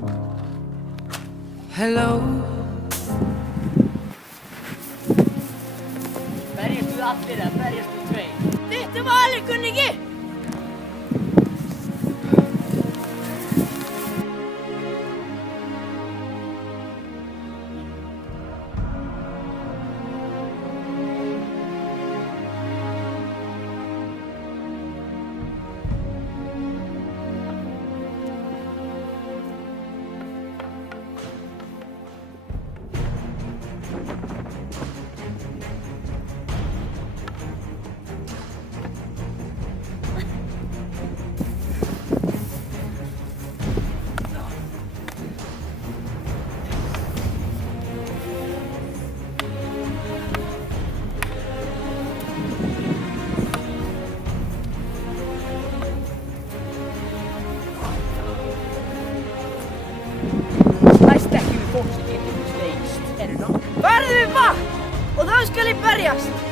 Hello. Berjastu allir eða berjastu tveir? Vittu valið, kunningi! Næst ekki við fólk sem getur slegist, er það nokkuð? Verðum við vatn og þá skal ég berjast!